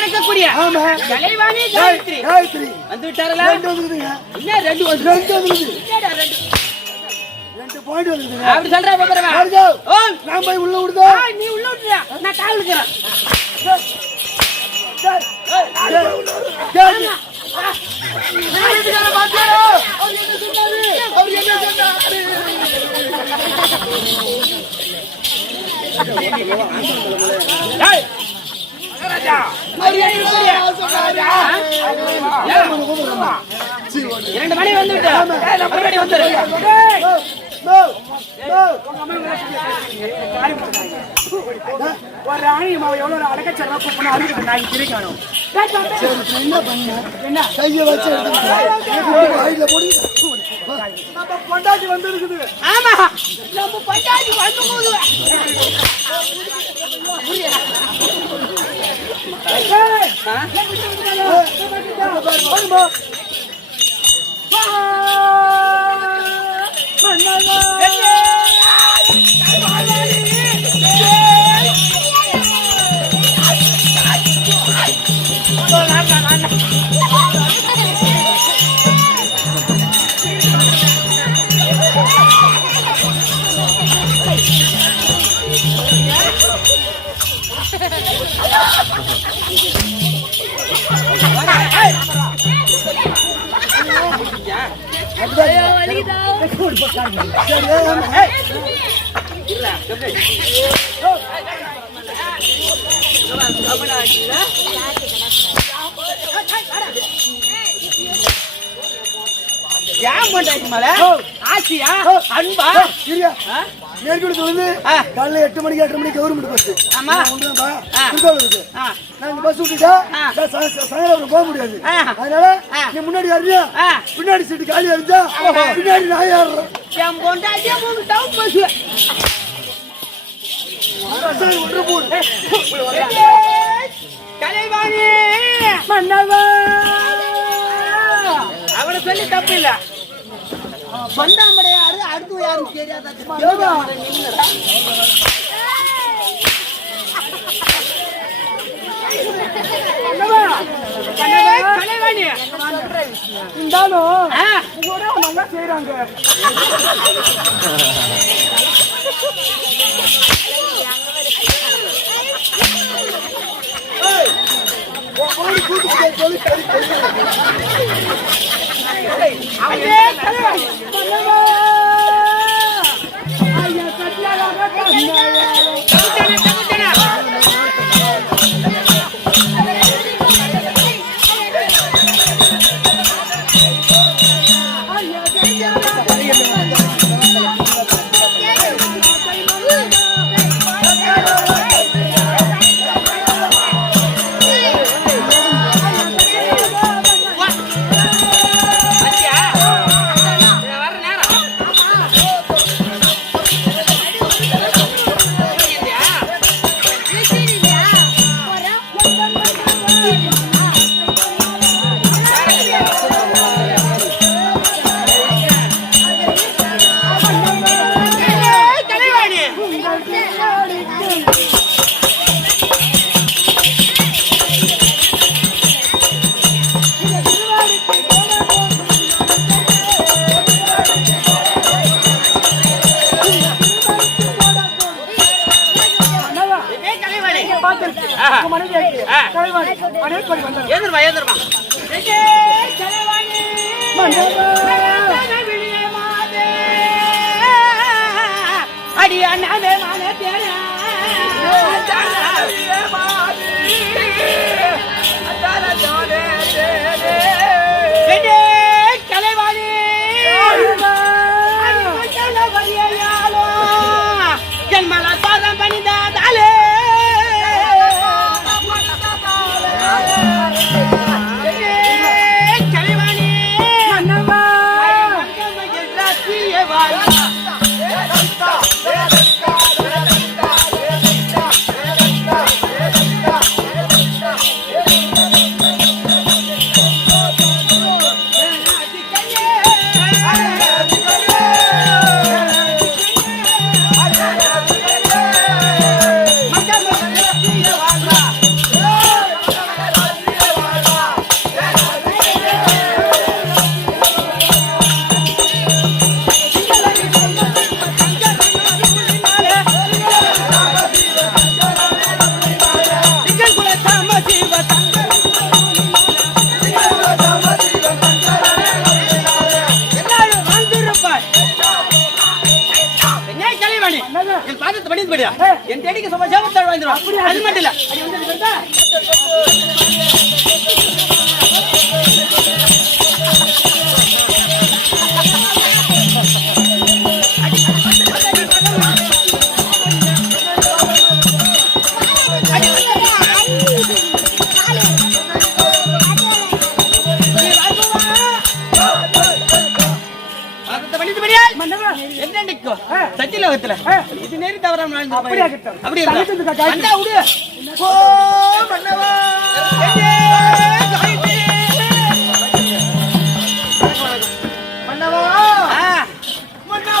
இருக்கக்கூடிய கலைவாணி காயத்ரி வந்து விட்டாரல. அப்படி சொல்ற நான் போய் உள்ள விடுதா? நீ உள்ள விடுறியா? நான் காவலுக்குறேன். இரண்டு மணி வந்துட்டு ஒரு ராணி எவ்வளவு அடக்கச்சரவா கூப்பிடணும் அதுக்கு நான் கிடைக்கணும். என்ன பண்ண என்ன கையை வச்சு நம்ம பொண்டாட்டி வந்து இருக்குது. ஆமா நம்ம பொண்டாட்டி வந்து போகுது. ஆசியா அன்பா காலைல 8 மணிக்கு 8:30 மணிக்கு கவர்மெண்ட் பஸ். ஆமா இருக்கு. நான் பஸ் விட்டுட்டா சாயங்காலம் போக முடியாது. அதனால நீ முன்னாடி யாரியா பின்னாடி சீட்டு காலி இருந்தா பின்னாடி நான் ஏறுறேன். என் பொண்டாட்டியா 3 டவுன் பஸ் கலைவாணி மன்னவா அவனை சொல்லி தப்பு இல்ல. சொந்தாமடையாரு அடுத்து யாரும் தெரியாத இருந்தாலும் நல்லா செய்யறாங்க. Hey! முடியா என் தேடிக்கு சும்மா சேவத்தாள் வாங்கிடுவோம் அது மட்டும் இல்ல சத்தியலோகத்துல இது நேரி தவறாம அப்படி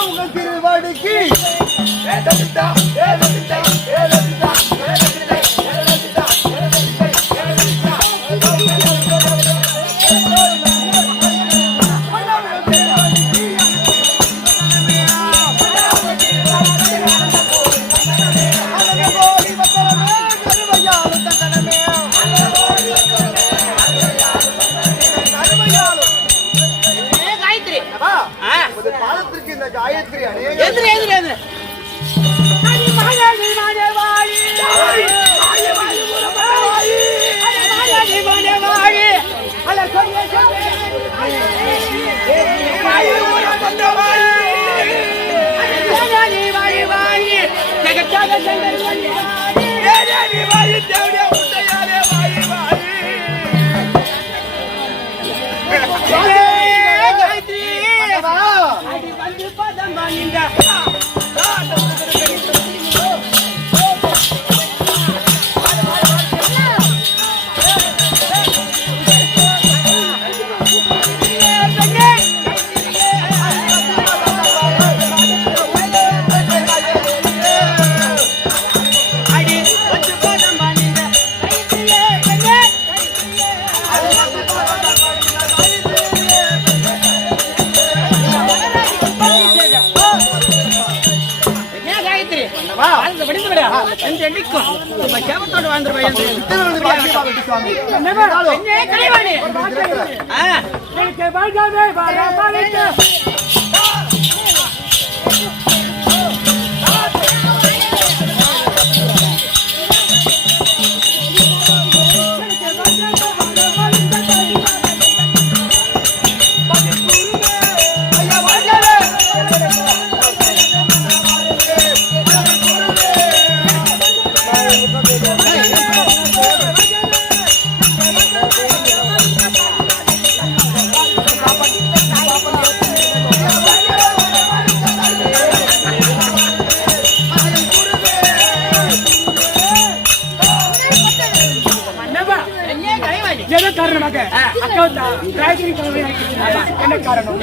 உங்க திருவாடிக்கு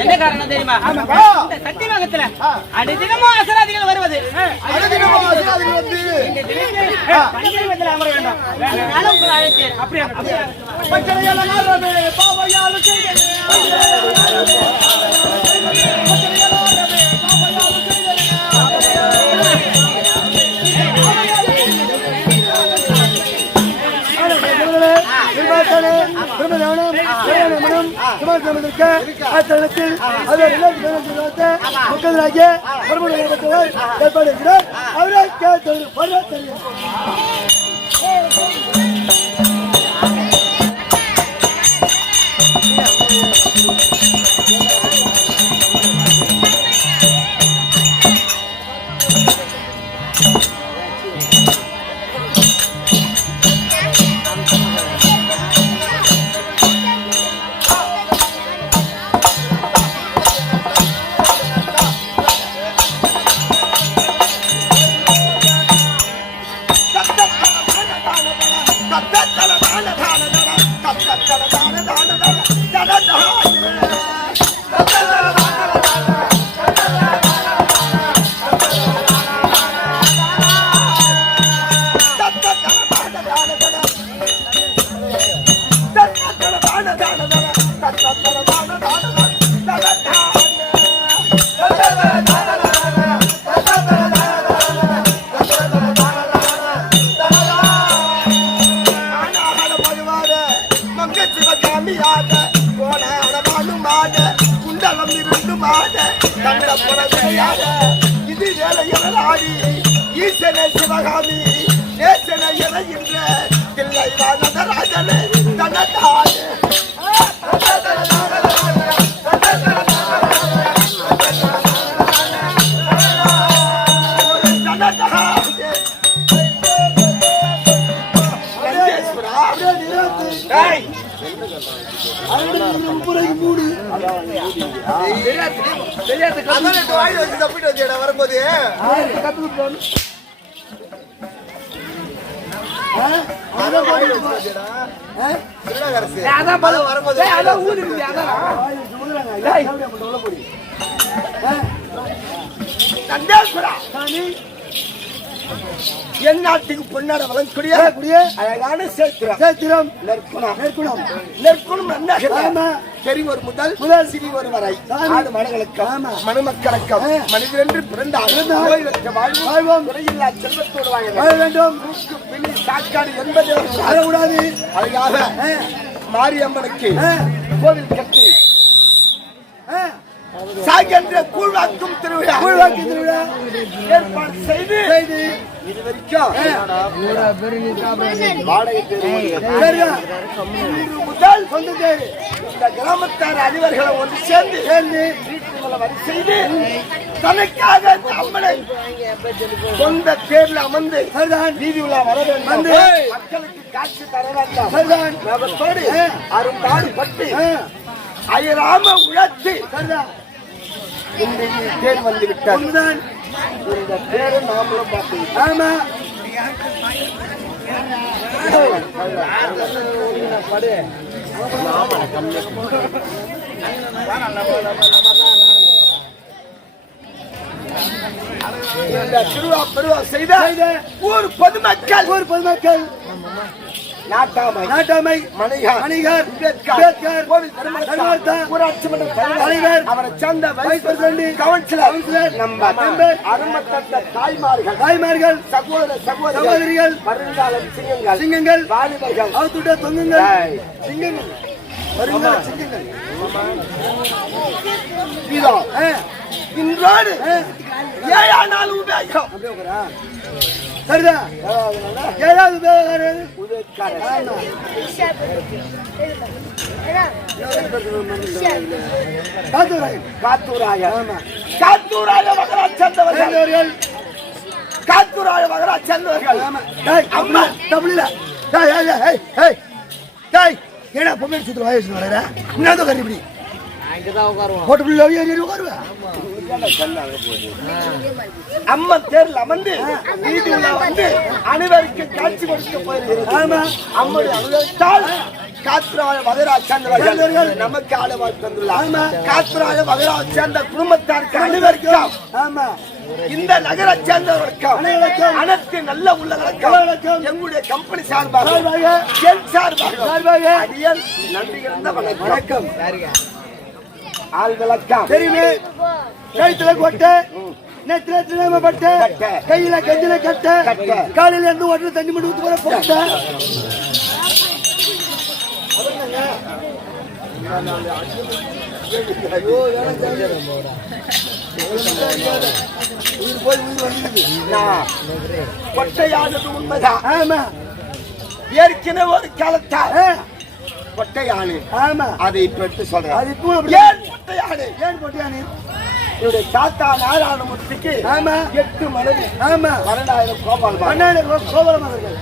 என்ன காரணம் தெரியுமா? சத்தியலோகத்துல அடிதினமும் அசராதிகள் வருவது பஞ்சமத்தில் அமர வேண்டும். மக்களாகிய ஏற்பாடு இருக்கிறார். அவரை ஈசனே சிவகாமி நேசனை என்ற தில்லை நடராஜனே தனதானே வரும்போது என் நாட்டுக்கு பொன்னாட வளர்க்கூடிய அழகான சேத்திரம் நெற்குணம் பெரியவர் முதல் சிறியவர் வரை நாடு மனங்களுக்கும் மணமக்களுக்கும் மனிதரென்று பிறந்த வாழ்வோம் குறையில்லா செல்வத்தோடு வாழ வேண்டும் பின்னி சாக்காடு என்பது அழக்கூடாது அழகாக மாரியம்மனுக்கு கோவில் கட்டி சாகின்ற கூழ்வாக்கும் திருவிழா ஏற்பாடு செய்து இது வரைக்கும் முதல் இந்த கிராமத்தார் அதிபர்களை ஒன்று சேர்ந்து வீட்டுகளை வரி செய்து தனக்காக அம்மனை சொந்த தேர்ல அமர்ந்து வீதி உலா வர வேண்டும் மக்களுக்கு காட்சி தர வேண்டும் அரும்பாடு பட்டு அயராம உழைத்து இன்றைக்கு தேர் வந்து விட்டார் இந்த தேரை நாமளும் பார்த்தோம் ஆமா திருவா செய்த ஊர் பொதுமக்கள் நாட்டாமை மணிகர் கோவில் ஊராட்சி மன்ற தலைவர் அவரை சேர்ந்த வைஸ் பிரசிடென்ட் கவுன்சிலர் அருமத்தட்ட தாய்மார்கள் சகோதரிகள் வருங்காலம் சிங்கங்கள் வாலிபர்கள் அவத்துட்ட தொங்குங்கள் சிங்கங்கள் வருங்கால சிங்கங்கள் இன்றோடு 7 நாள் உபயோகம் சரிதான் 7வது காத்தூராய மகராஜ் சேர்ந்தவர்கள் அம்மா தமிழ்ல ஏன்னா பொம்மை சுற்று வாய் வர இன்னும் கறிப்படி அம்மன் தேர்ல அமர்ந்து அனைவருக்கு காட்சி கொடுக்க போயிருக்கிறது அம்மனுடைய அனுபவத்தால் காத்துராய மகராஜ் சேர்ந்தவர்கள் நமக்கு ஆளவாள் தந்துள்ளார் காத்துராய மகராஜ் சேர்ந்த குடும்பத்தாருக்கு அனைவருக்கும் இந்த நகரை சேர்ந்தவர்களுக்கும் அனைத்து நல்ல உள்ளவர்களுக்கும் எங்களுடைய கம்பெனி சார்பாக நன்றி இருந்த வணக்கம் ஆள் விளக்கம் தெரியுமே கைத்துல கொட்ட நெத்தில தினமப்பட்ட கையில கஞ்சில கட்ட காலையில இருந்து ஒன்று தண்ணி மட்டும் ஊத்து போற போட்ட கொட்டையானது உண்மைதான் ஆமா ஏற்கனவே ஒரு காலத்தால் கொட்டையானு ஆமா அதை இப்ப எடுத்து சொல்றேன் அது இப்போ ஏன் கொட்டையானு என்னுடைய தாத்தா நாராயணமூர்த்திக்கு ஆமா 8 மனைவி ஆமா 12,000 கோபால்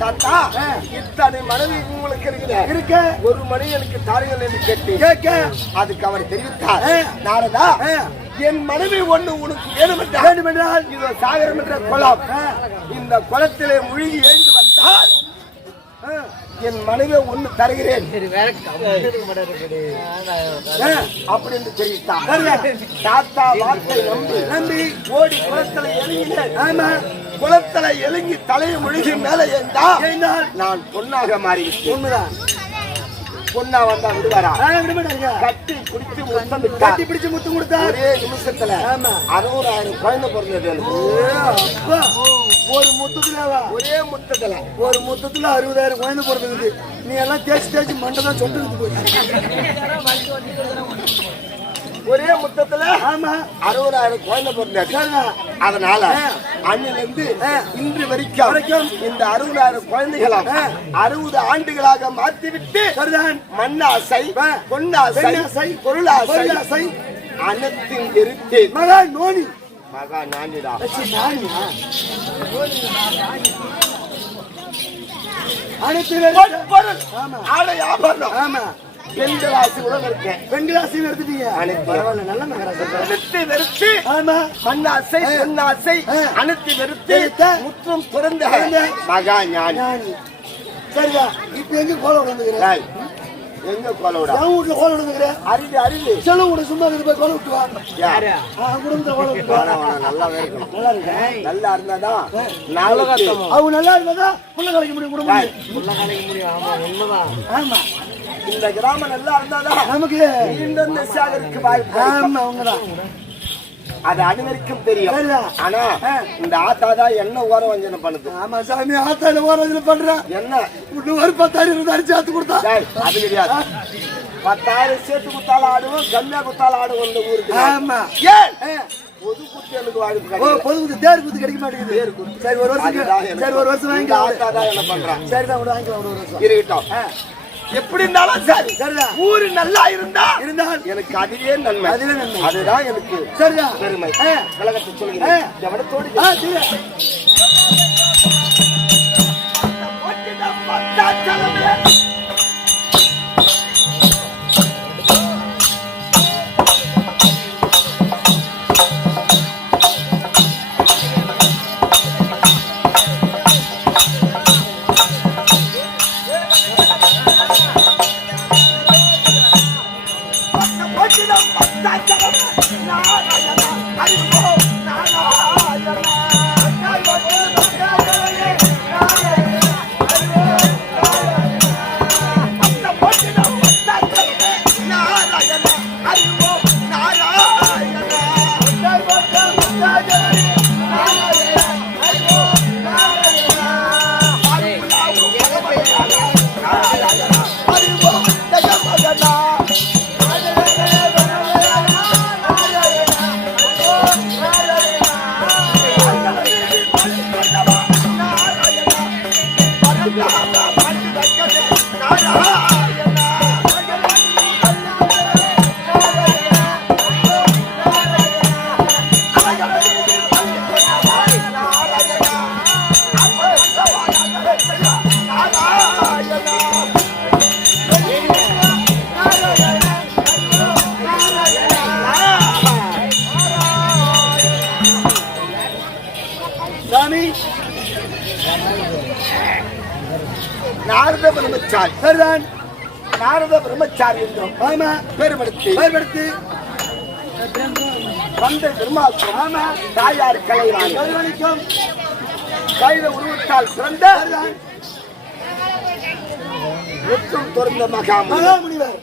தாத்தா இத்தனை மனைவி உங்களுக்கு இருக்கு ஒரு மனிதனுக்கு தாருங்கள் என்று கேட்க அதுக்கு அவர் தெரிவித்தார் நாரதா என் மனைவி ஒண்ணு உனக்கு வேண்டுமென்றால் இது சாகரம் என்ற குளம் இந்த குளத்திலே மூழ்கி எழுந்து வந்தால் என் மனைவி ஒண்ணு தருகிறேன் அப்படின்னு தெரிவித்தார் தாத்தா வார்த்தை நம்பி ஓடி குளத்துல எழுங்கினேன் குளத்துல எழுங்கி தலையை முழுகி மேலே எழுந்தால் நான் பொன்னாக மாறிவிட்டேன் உண்மைதான் பொண்ணா வந்தா விடுவாரா கட்டி பிடிச்சு முத்தம் கொடுத்தா ஒரே நிமிஷத்துல 60,000 குழந்தை பிறந்தது ஒரு முத்தத்துல ஒரே முத்தத்துல 60,000 குழந்தை பிறந்தது நீ எல்லாம் தேய்ச்சி மண்டை தான் சொட்டு போய் ஒரே முத்தத்துல ஆமா 60,000 குழந்தை பிறந்தாரு. அதனால அன்னிலிருந்து இன்று வரைக்கும் இந்த 60,000 குழந்தைகளும் 60 ஆண்டுகளாக மாற்றிவிட்டு மண்ணாசை, பொன்னாசை, பொருளாசை அனைத்தின் நிறுத்தி மகா நோனி மகா நானிடா பொருள் ஆடை ஆபரணம். ஆமா பெண்களாசி உடல் இருக்கேன். பெண்களாசி எடுத்துட்டீங்க. பரவாயில்ல, நல்ல அனைத்து வெறுத்து மண்ணாசை பொன்னாசை அனைத்து வெறுத்து முற்றும் துறந்த மகா ஞானி. சரியா? இப்ப எங்க கோல விடுந்துக்கிறேன்? எங்க கோல விட? என் வீட்டுல கோல விடுந்துக்கிறேன். அறிவு செலவு கூட சும்மா போய் கோல விட்டு வா. யாரு? குடும்பத்துல கோல விட்டு வா. நல்லா இருக்கணும். நல்லா இருக்கு. நல்லா இருந்தாதான் அவங்க நல்லா இருந்தாதான் புள்ள கலைக்க முடியும். குடும்பம் புள்ள கலைக்க முடியும். ஆமா உண்மைதான். ஆமா இந்த கிராமம் நல்லா இருந்தாதான் நமக்கு மீண்டும் நெசாகருக்கு வாய்ப்பு. ஆமா உண்மைதான். அது அனைவருக்கும் தெரியும். ஆனா இந்த ஆத்தா தான் என்ன ஓர வஞ்சனை பண்ணுது. ஆமா சாமி, ஆத்தா ஓர வஞ்சனை பண்ற என்ன ஒரு 10,000 சேர்த்து கொடுத்தா அது கிடையாது. 10,000 சேர்த்து கொடுத்தாலும் ஆடுவோம், கம்மியா கொடுத்தாலும் ஆடுவோம் இந்த ஊருக்கு. ஆமா பொது குத்து எனக்கு வாய்ப்பு. பொது குத்து தேர் குத்து கிடைக்க மாட்டேங்குது. சரி ஒரு வருஷம் வாங்கி ஆத்தா தான் என்ன பண்றான். சரிதான் வாங்கிக்கலாம். ஒரு வருஷம் இருக்கட்டும். எப்படி இருந்தாலும் சரி ஊரு நல்லா இருந்தால் எனக்கு அதுவே நன்மை. அதுதான் எனக்கு சரியா பெருமை. கழகத்தை சொல்லுங்க. நாரத பிரம்மச்சாரி. சரிதான். நாரத பிரம்மச்சாரி என்றும் பெருமெடுத்து தந்தை பிரம்மாஸ்திரம். ஆமா தாயார் கலைவாணிக்கும் கைத உருவத்தால் பிறந்த முற்றும் துறந்த மகாமுனிவர்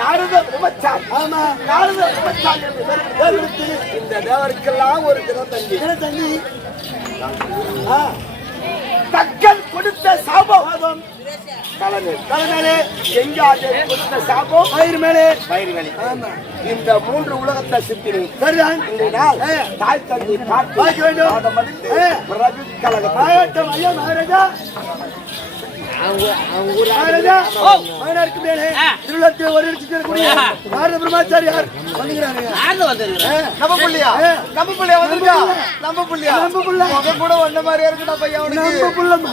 நாரத பிரம்மச்சாரி. ஆமா நாரத பிரம்மச்சாரி என்று பெருமெடுத்து இந்த தேவருக்கெல்லாம் ஒரு தினத்தந்தி தக்கன் கொடுத்த சாபம் தலைமையிலே எங்காது கொடுத்த சாபம் வயிறு மேலே வயிறு மேலே. இந்த 3 உலகத்தை சித்திரை சரிதான். இந்த நாள் தாய் தந்தை பார்க்க வேண்டும். பிறகு கலகம் ஐயா மகாராஜா மேலே திருவிழாத்தை ஒரு நாரத பிரம்மாச்சாரியார் வந்துகிறாங்க. நம்ம புள்ளியா கூட ஒன்ன மாதிரியா இருக்குடா பையா. நம்ம புள்ளமா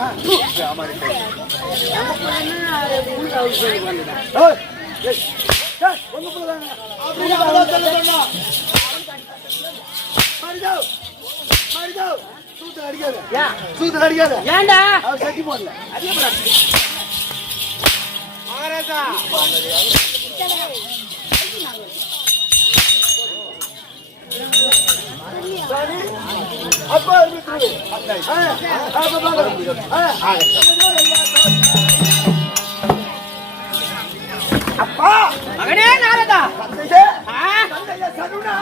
அடிக்காத ஏண்டா சட்டி போடல மகாராஜா. அப்பா மகனே நாரதா சருணா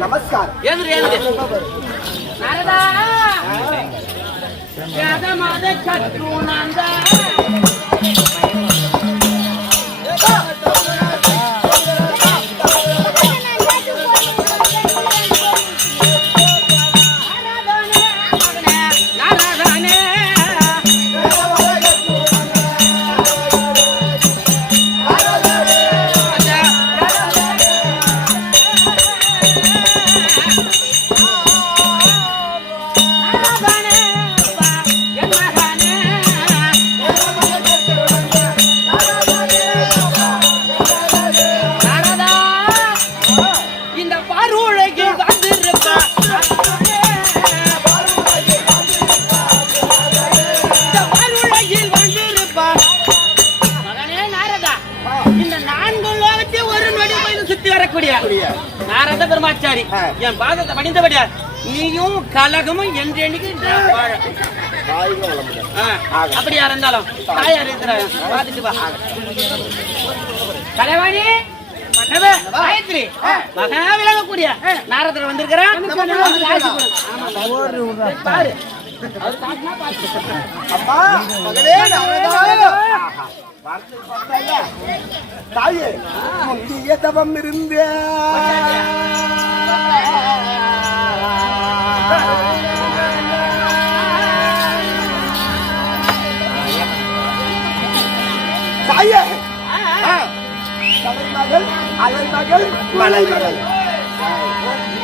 நமஸ்காரம். நாரதா யாதமாத சத்ருநாந்தா நாரத பெருமாச்சாரி என் பாதத்தை பணிந்தபடியா நீயும் கலகமும் என்றென்னைக்கு அப்படியா இருந்தாலும் தாயார் இருக்கிறாங்க பாத்துட்டு வா. கலைவாணி காயத்ரி மகா விளங்கக்கூடிய நாரதர் வந்திருக்கிறான். பாரு அம்மா மகனே நாரதா தாயே முந்திய தவம் இருந்த தாயே மகள் அயல் மகள் மலை மகள்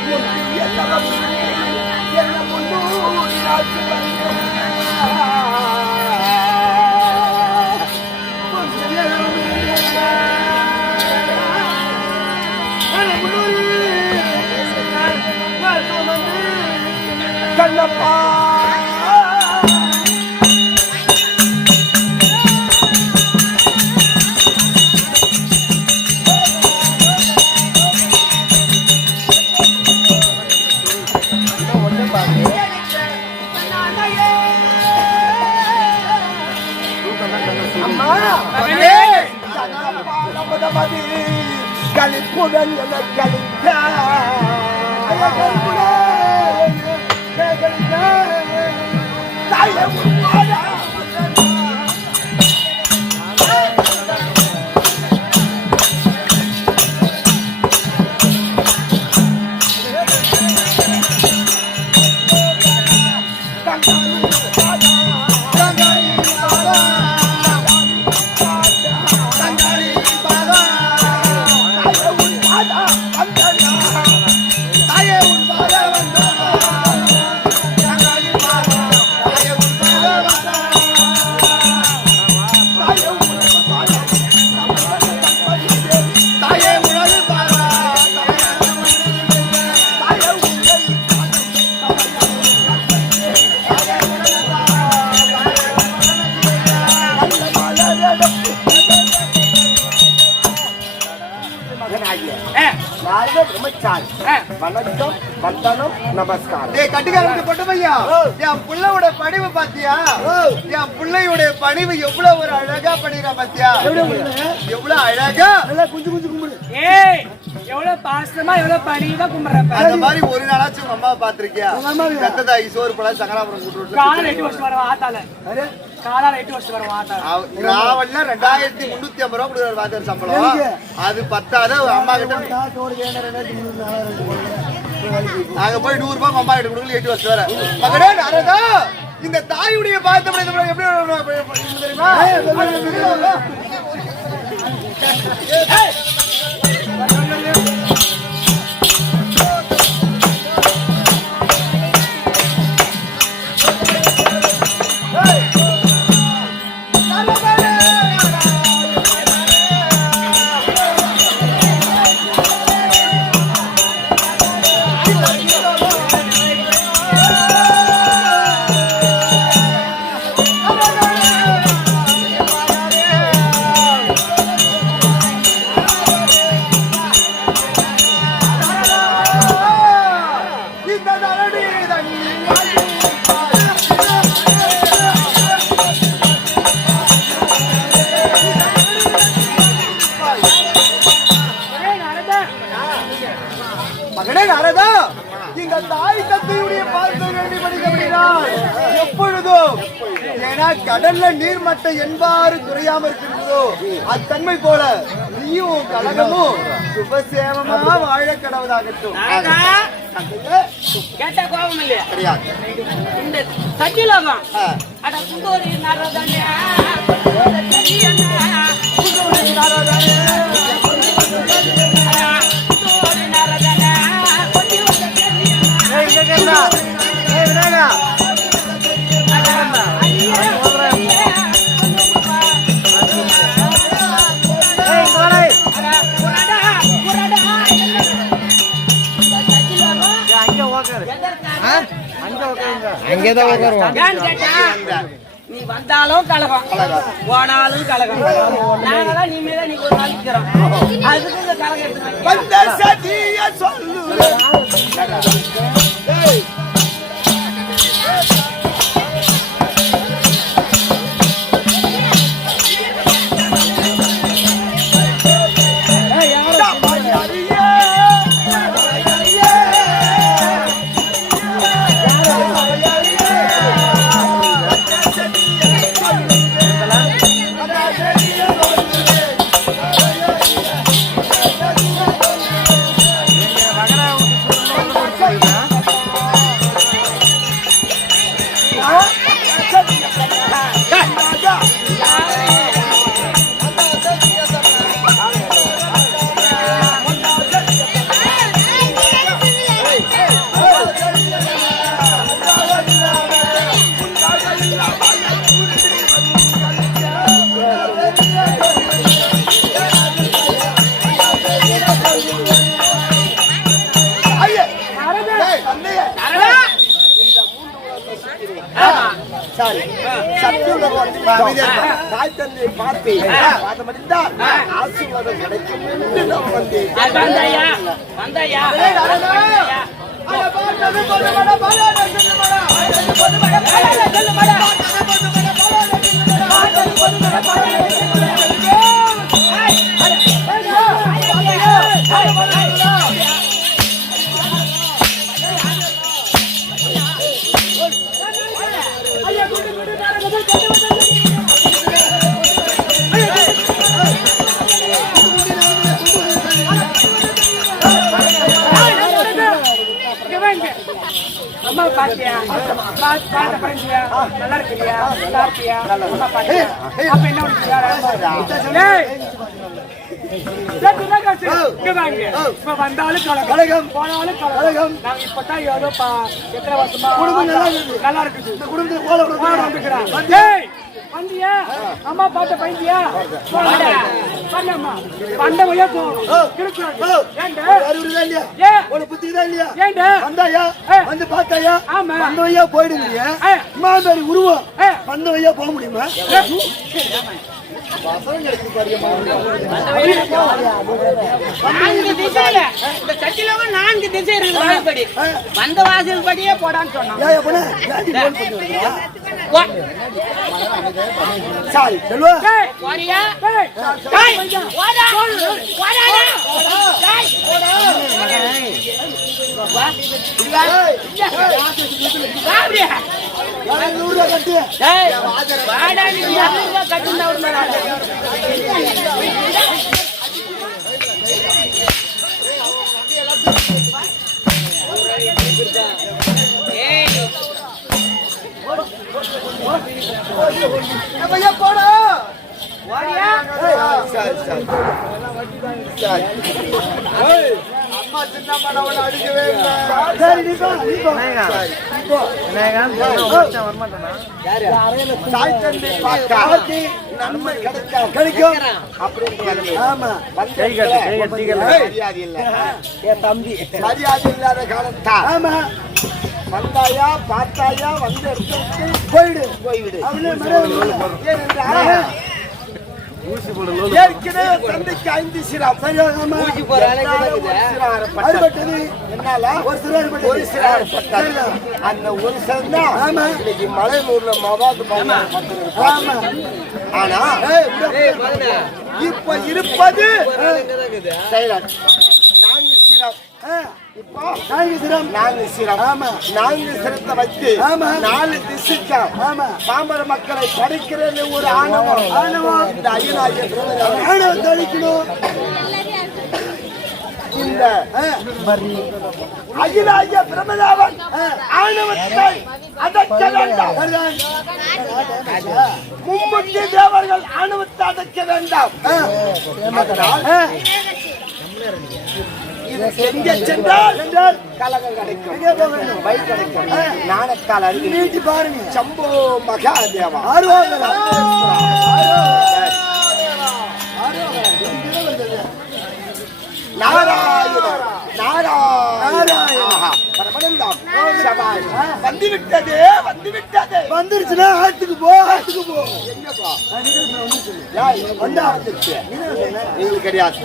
முந்திய தவம் என்ன முன்னூறு கண்ணப்பா கலிப்புடன் என கலித்த தாயே வணக்கம் வந்தனம் நமஸ்காரம். டேய் கட்டிக்காரங்க கொண்டு பையா என் புள்ளையோட பணிவு பாத்தியா? என் புள்ளையோட பணிவு எவ்வளவு ஒரு அழகா பண்ணிரா பாத்தியா? எவ்வளவு அழகா குஞ்சு குஞ்சு கும்பிடு. ஏய் எவ்வளவு பாசமா எவ்வளவு பணிவா கும்பிடுறப்ப அந்த மாதிரி ஒரு நாளாச்சும் உங்க அம்மாவை பாத்திருக்கியா? பெத்ததாய் சோறு பழ சங்கராபுரம் கூட்டு காலையில 8 வருஷம் வர ஆத்தால காலால 8 வருஷம் வர ஆத்தால ராவல்ல 2350 ரூபாய் கொடுக்குற வாத்தியார் சம்பளம். அது பத்தாத அம்மா கிட்ட நாங்க போய் 100 ரூபாய் அம்மா கிட்ட கொடுக்கல 8 வருஷம் வர. மகனே நாரதா இந்த தாயுடைய பாதம் எப்படி தெரியுமா? அரதா எங்க தாய் தந்தையுடைய பார்க்க வேண்டி படிக்கிறார் எப்பொழுதும் ஏன்னா கடல்ல நீர்மட்டம் என்பாறு குறையாம இருக்கிறதோ அத்தன்மை போல நீயும் கழகமும் சுபசேவமா வாழ கடவுதாகட்டும். கேட்ட கோபம் இல்லையா? கிடையாது. இந்த சத்தியலோகம் அட குண்டோரி நாரதானே குண்டோரி நாரதானே நீ வந்தாலும் கலகம் போனாலும் கலகம் நாங்களாம் நீ மேல நீ ஒரு நாளைக்கிறோம் அதுக்கு இந்த கலகம் ஆசீர்வாதம் கிடைக்கும் என்று நாம் வந்தேன். அம்மா பாத்தியா பாத்த பையன்யா நல்லா இருக்கியா சாப்பிட்டியா அம்மா பாத்தியா அப்ப என்ன வந்தாலும் கலகம் போனாலும் கலகம் நாங்க இப்பதான் ஏதோ எத்தனை வருஷமா குடும்பம் நல்லா இருக்குது இந்த குடும்பத்தை வந்தியா அம்மா பாத்த பையன்யா பண்ணம்மா பண்டமையா வந்து பார்த்தாயா வந்தவையா போயிடுங்க மாதாரி உருவம் வந்தவையா போக முடியுமா? நான்கு திசை இருக்கு வந்த வாசல் படியே போடான்னு சொன்னான். சாரி செல்வா அம்மா சின்ன மனவன் அடிக்கவே நன்மை கிடைக்கும் தம்பி மரியாதை இல்லாத காலத்தா வந்தாயா பார்த்தாயா வந்து போய்விடு ஏற்கனவே தந்தைக்கு 5 சிரம் ஒரு சிறார் அந்த ஒரு சிறம் தான் இன்னைக்கு மலையூர்ல ஆனா இப்ப இருப்பது 4 சிரம் இப்போ நான்கு சிரம். ஆமா. 4 சிரத்தை வச்சு ஆமா. 4 திசைக்கு ஆமா. பாமர மக்களை படிக்கிறது ஒரு ஆணவம். இந்த ஐயனாகிய பிரம்மதேவன் ஆணவத்தை அழிக்கணும். இந்த அகிலாகிய பிரம்மதேவன் ஆணவத்தை அடக்க வேண்டாம். மும்மூர்த்தி தேவர்கள் ஆணவத்தை அடக்க வேண்டாம். அதனால் இது எங்கே சென்றால் கலகம் கிடைக்கும், வழி கிடைக்கும். நாணத்தால் அருகே நீட்டி பாருங்க. சம்போ மகாதேவா நாராயண நாராயண பரமனந்தம் சபாய் வந்துவிட்டது வந்துவிட்டது. வந்துருச்சுன்னா ஆத்துக்கு போ, ஆத்துக்கு போ. எங்கப்பா வந்துருச்சு? எங்களுக்கு கிடையாது.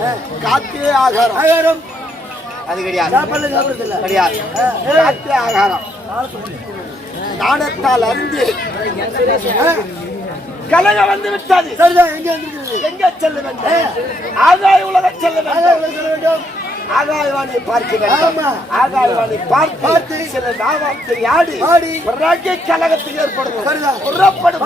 காத்தே ஆகாரம். ஆகாரம் அது கிடையாது. சாப்பாடு சாப்பிடுறது இல்ல. கிடையாது. காத்தே ஆகாரம். நாணத்தால் அருந்து கலகம் வந்து விட்டது. சரிதான். எங்க வந்துருக்குது? எங்க செல்ல வேண்டும்? ஆகாய உலகம் செல்ல வேண்டும். சொல்ல வேண்டும். ஆகாயவாணி பார்க்க வேண்டும். ஆமா. ஆகாயவாணி பார்த்து சில நாவார்த்தை ஆடி ஆடி பிறகு கலகத்தில் ஏற்படும். சரிதான். புறப்படும்.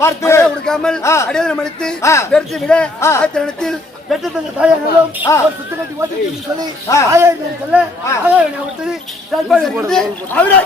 பார்த்து கொடுக்காமல் அடையாளம் அளித்து வெறுத்து விட ஆத்திரத்தில் பெற்ற தந்த தாயானாலும் ஒரு சுத்து கட்டி ஓட்டி சொல்லி 1000 பேர் சொல்ல 1000 அவரை